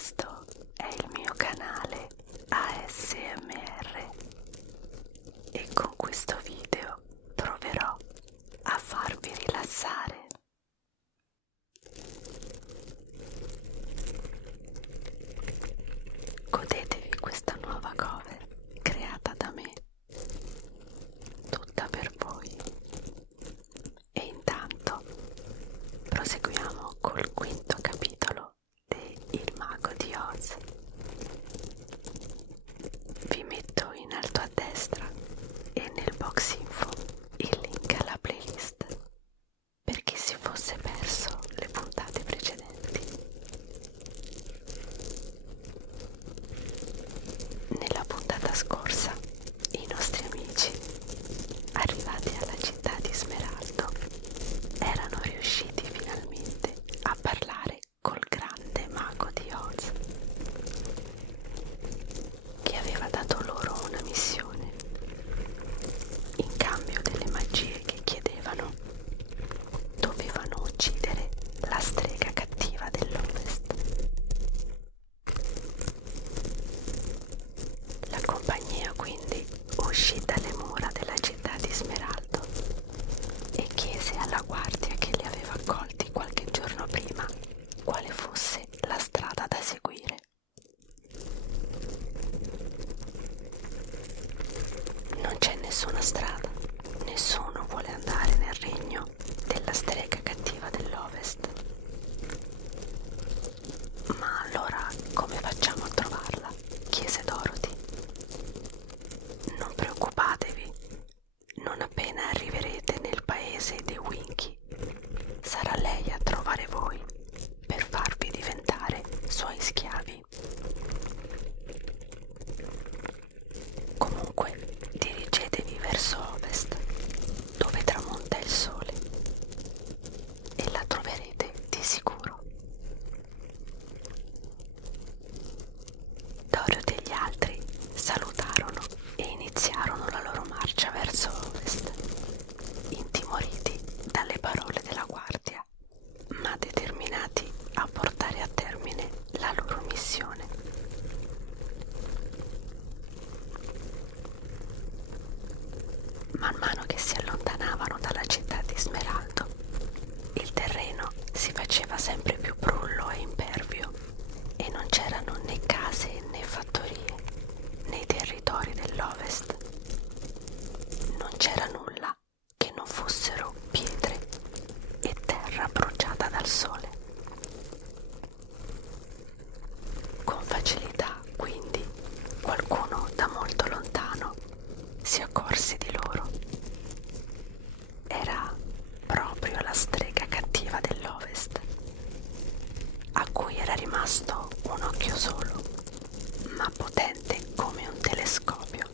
Questo è il mio canale ASMR e con questo video proverò a farvi rilassare. Godetevi questa nuova cover creata da me, tutta per voi. E intanto proseguiamo col quinto capitolo di Il Mago di Oz. Vi metto in alto a destra e nel box info il link alla playlist per chi si fosse perso le puntate precedenti. Nella puntata scorsa i nostri amici, arrivati alla città di Smeraldo, erano riusciti finalmente a parlare col grande mago di Oz, che aveva dato loro una missione. In cambio delle magie che chiedevano, dovevano uccidere la strega cattiva dell'Ovest. La compagnia quindi uscì dalle mura della città di Smeraldo e chiese alla guardia che li aveva accolti qualche giorno prima quale fosse la strada da seguire. Non c'è nessuna strada, nessuno vuole andare nel regno della strega cattiva dell'Ovest. Ma allora come facciamo a trovarla? Chiese Dorothy. Non preoccupatevi, non appena arriverete nel paese dei Winky, sarà lei a trovare voi per farvi diventare suoi schiavi. Comunque dirigetevi verso ovest, dove tramonta il sole, e la troverete di sicuro. Dorothy e gli altri salutarono e iniziarono la loro marcia verso ovest, intimoriti dalle parole della guardia, ma determinati a portare a termine la loro missione. Man mano che si allontanavano dalla città di Smeraldo, il terreno si faceva sempre più brullo e impervio e non c'erano né case né fattorie nei territori dell'Ovest. Non c'era nulla che non fossero pietre e terra bruciata dal sole. Con facilità, quindi, qualcuno da molto lontano si accorse di loro. Era proprio la strega cattiva dell'Ovest, a cui era rimasto un occhio solo, ma potente come un telescopio.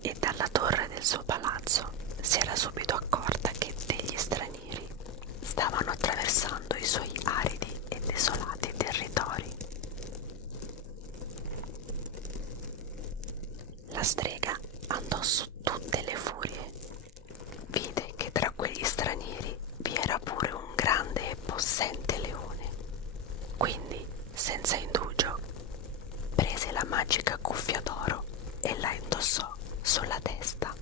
E dalla torre del suo palazzo si era subito accorta che degli stranieri stavano attraversando i suoi aridi e desolati territori. La strega andò su tutte le furie. Vide che tra quegli stranieri vi era pure un grande e possente leone. Quindi, senza indugio, prese la magica cuffia d'oro e la indossò sulla testa.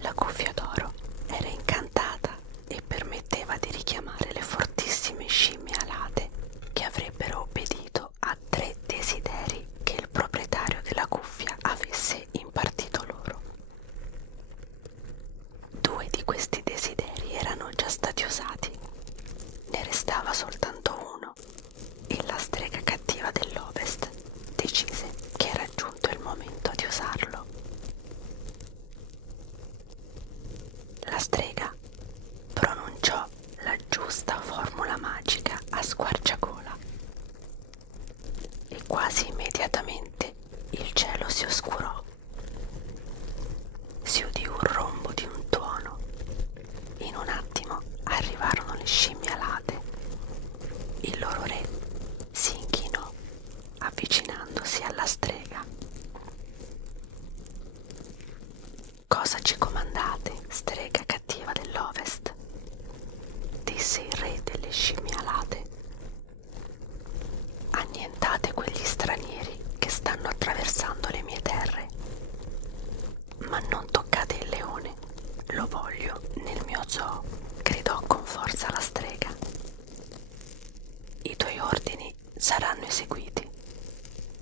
La cuffia d'oro era incantata e permetteva di richiamare le fortissime scimmie alate che avrebbero obbedito a 3 desideri che il proprietario della cuffia avesse impartito loro. 2 di questi desideri erano già stati usati, ne restava soltanto uno e la strega cattiva dell'Ovest decise che era giunto il momento di usarlo. La strega pronunciò la giusta formula magica a squarciagola e quasi immediatamente il cielo si oscurò. Si udì un rombo di un tuono. In un attimo arrivarono le scimmie alate. Il loro re si inchinò, avvicinandosi alla strega. Cosa ci comandate, strega cattiva dell'Ovest? Disse delle scimmie alate. Annientate quegli stranieri che stanno attraversando le mie terre, ma non toccate il leone, lo voglio nel mio zoo, gridò con forza la strega. I tuoi ordini saranno eseguiti,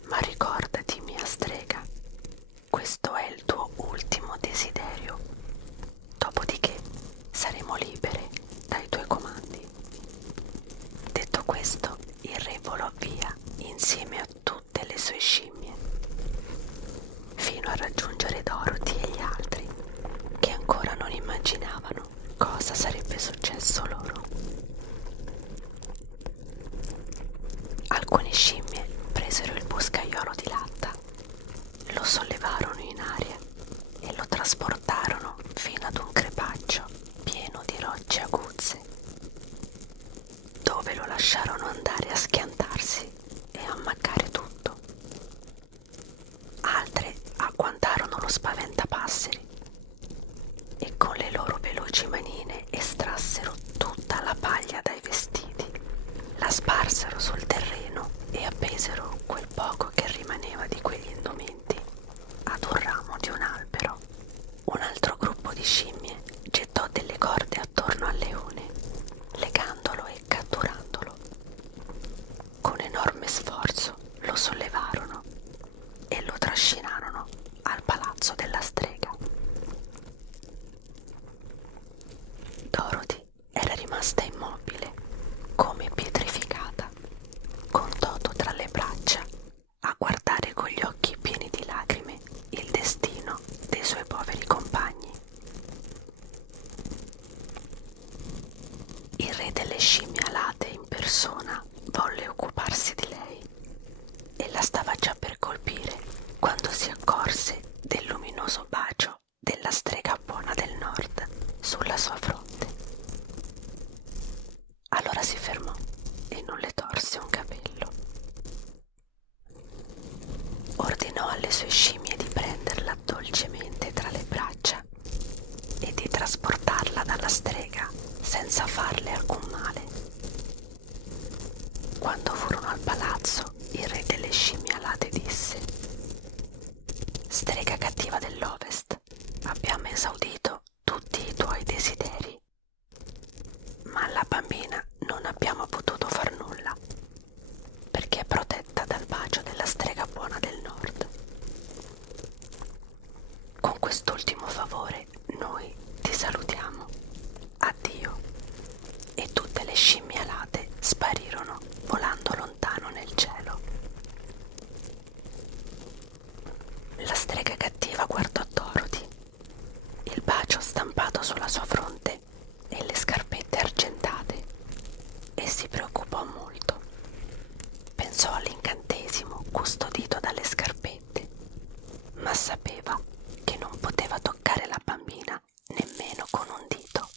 ma ricordati, mia strega, questo è il tuo ultimo desiderio, dopodiché saremo libere dai tuoi comandi. Detto questo, il re volò via insieme a tutte le sue scimmie, fino a raggiungere Dorothy e gli altri, che ancora non immaginavano cosa sarebbe successo loro. Alcune scimmie presero il boscaiolo di latta, lo sollevarono in aria e lo trasportarono fino ad un crepaccio pieno di rocce aguzze, dove lo lasciarono andare a schiantarsi e ammaccare tutto. Altre agguantarono lo spaventapasseri e con le loro veloci manine estrassero tutta la paglia dai vestiti, la sparsero sul terreno e appesero quel poco che rimaneva di quegli indumenti ad un ramo di un albero. Un altro gruppo di scimmie gettò delle corde attorno al leone, legandolo e catturandolo. Con enorme sforzo lo sollevarono e lo trascinarono al palazzo della strega. Dorothy era rimasta immobile, come pietrificata, con Toto tra le braccia, a guardare con gli occhi pieni di lacrime il destino dei suoi poveri compagni. Il re delle scimmie alate in persona volle occuparsi di lei e la stava già per colpire quando si accorse del luminoso bacio della strega buona del nord sulla sua fronte. Allora si fermò e non le torse un capello. Ordinò alle sue scimmie di prenderla dolcemente tra le braccia e di trasportarla dalla strega senza farle alcun male. Quando furono al palazzo, il re delle scimmie alate disse: «Strega cattiva dell'Ovest, abbiamo esaudito tutti i tuoi desideri, ma alla bambina non abbiamo potuto far nulla, perché è protetta dal bacio della strega buona del nord. Con quest'ultimo favore noi ti salutiamo. Addio!» E tutte le scimmie alate sparirono volando lontano nel cielo. La strega cattiva guardò Dorothy, il bacio stampato sulla sua fronte e le scarpette argentate, e si preoccupò molto. Pensò all'incantesimo custodito dalle scarpette, ma sapeva che non poteva toccare la bambina nemmeno con un dito.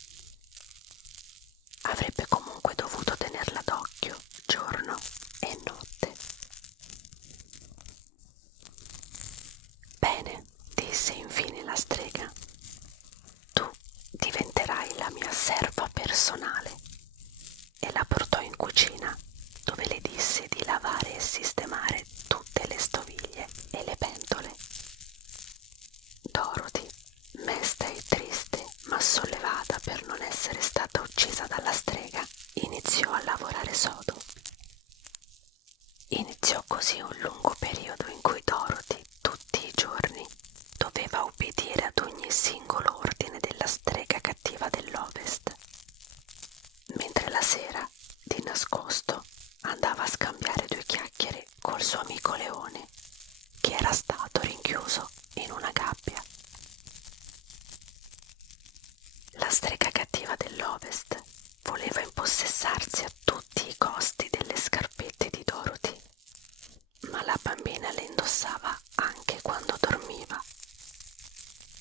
Avrebbe comunque dovuto tenerla d'occhio giorno e notte. «Bene», disse infine la strega, «tu diventerai la mia serva personale», e la portò in cucina, dove le disse di lavare e sistemare tutte le stoviglie e le pentole. Dorothy, mesta e triste, ma sollevata per non essere stata uccisa dalla strega, iniziò a lavorare sodo. Iniziò così un lungo periodo in cui Dorothy, tutti i giorni, doveva obbedire ad ogni singolo ordine della strega cattiva dell'Ovest, mentre la sera, di nascosto, andava a scambiare due chiacchiere col suo amico leone, che era stato rinchiuso in una gabbia. La strega cattiva dell'Ovest voleva impossessarsi a tutti i costi delle scarpette di Dorothy, ma la bambina le indossava anche quando dormiva.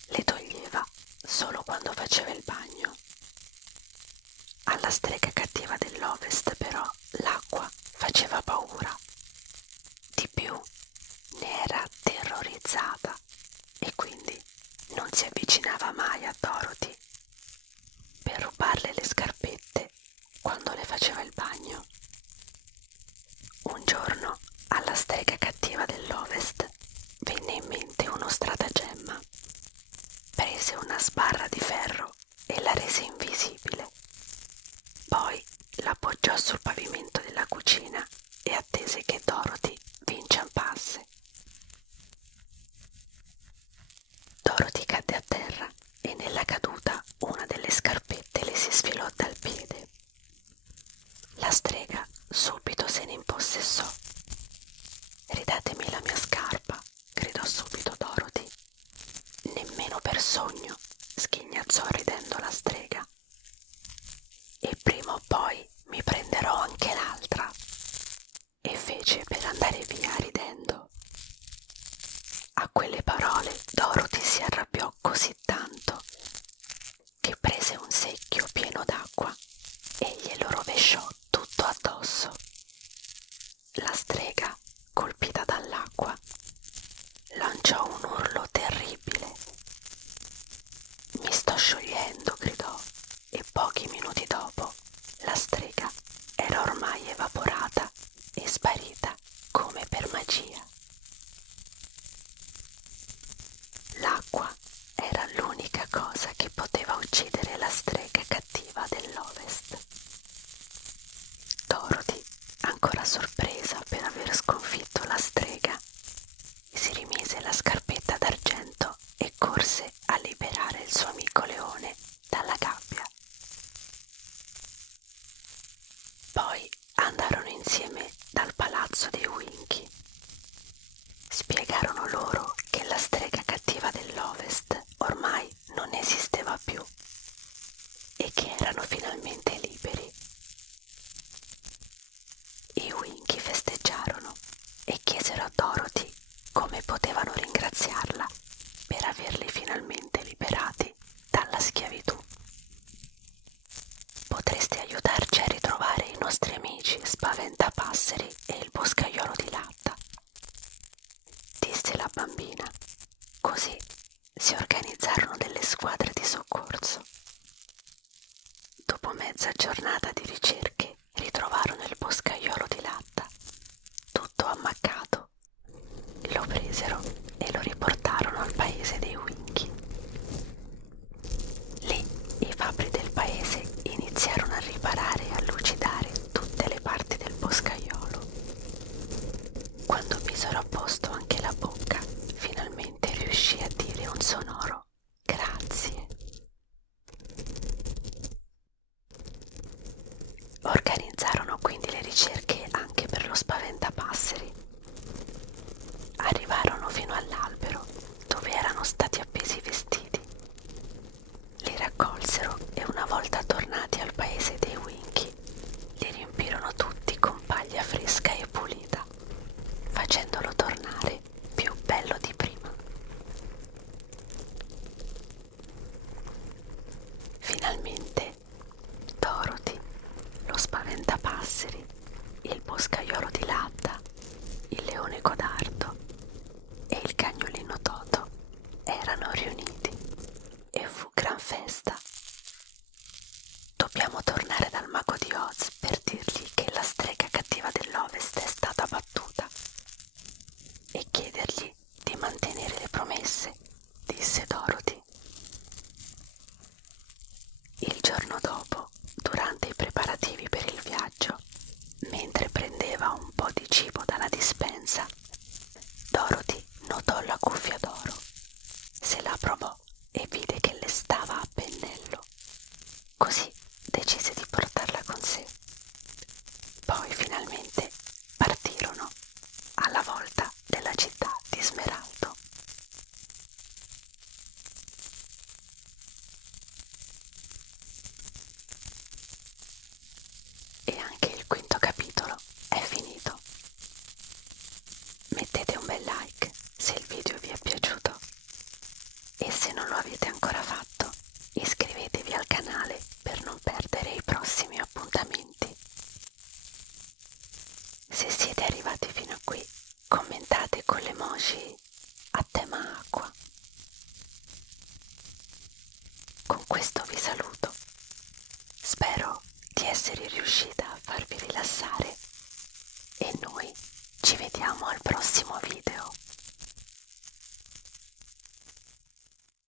Le toglieva solo quando faceva il bagno. Alla strega cattiva dell'Ovest però l'acqua faceva paura. Di più, ne era terrorizzata e quindi non si avvicinava mai a Dorothy. Per rubarle le scarpette, quando le faceva il bagno. Un giorno alla strega cattiva dell'Ovest venne in mente uno stratagemma. Prese una sbarra di ferro e la rese invisibile. Poi l'appoggiò sul pavimento della cucina e attese che Dorothy vi inciampasse. Dorothy cadde a terra e nella caduta una delle scarpette le si sfilò dal piede. La strega subito se ne impossessò. «Ridatemi la mia scarpa», gridò subito Dorothy. «Nemmeno per sogno», sghignazzò ridendo la strega. «E prima o poi mi prenderò anche l'altra», e fece per andare via ridendo. A quelle parole Dorothy si arrabbiò così tanto che prese un secchio pieno d'acqua e glielo rovesciò tutto addosso. La strega, colpita dall'acqua, lanciò un urlo terribile. «Mi sto sciogliendo», gridò, e pochi minuti dopo la strega era ormai evaporata e sparita come per magia. L'acqua era l'unica cosa che poteva uccidere la strega cattiva dell'Ovest. Dorothy, ancora sorpresa per aver sconfitto la strega, si rimise la scarpetta d'argento e corse a liberare il suo amico leone dalla gabbia. Poi andarono insieme dal palazzo dei Winky. Spiegarono loro che la strega cattiva dell'Ovest ormai non esisteva più e che erano finalmente liberi. I Winky festeggiarono e chiesero a Dorothy come potevano ringraziarla per averli finalmente liberati dalla schiavitù. «Potresti aiutarci a ritrovare i nostri amici Spaventapasseri e il boscaiolo di latta», disse la bambina. Così si organizzarono delle squadre di soccorso. Dopo mezza giornata di ricerche ritrovarono il boscaiolo di latta, tutto ammaccato. Lo presero e lo riportarono al paese dei Winky. Lì i fabbri del paese iniziarono a riparare e a lucidare tutte le parti del boscaiolo. Quando misero a posto anche la bocca, finalmente riuscì a dire un sonoro «grazie». Organizzarono quindi le ricerche anche per lo spaventapasseri. Arrivarono fino all'albero dove erano stati appesi i vestiti. Li raccolsero e una volta tornati al paese dei Winky li riempirono tutti con paglia fresca e pulita, facendolo tornare più bello di prima. Finalmente Dorothy, lo spaventapasseri, il boscaiolo di latta, il leone codardo e il cagnolino Toto erano riuniti e fu gran festa. «Dobbiamo tornare dal mago di Oz per dirgli che la strega cattiva dell'Ovest è stata battuta e chiedergli di mantenere le promesse», disse Dorothy. Il giorno dopo, durante i preparativi per il viaggio, mentre prendeva un po' di cibo dalla dispensa, Dorothy notò la cuffia d'oro, se la provò e vide che le stava a pennello. Così decise di portarla con sé. Poi finalmente partirono alla volta della città di Smeraldo. E anche il quinto capitolo è finito. Mettete un bel like se il video vi è piaciuto e se non lo avete ancora fatto, iscrivetevi al canale per non perdere i prossimi appuntamenti. Se siete arrivati fino a qui, commentate con l'emoji a tema acqua. Con questo vi saluto. Spero di di essere riuscita a farvi rilassare e noi ci vediamo al prossimo video.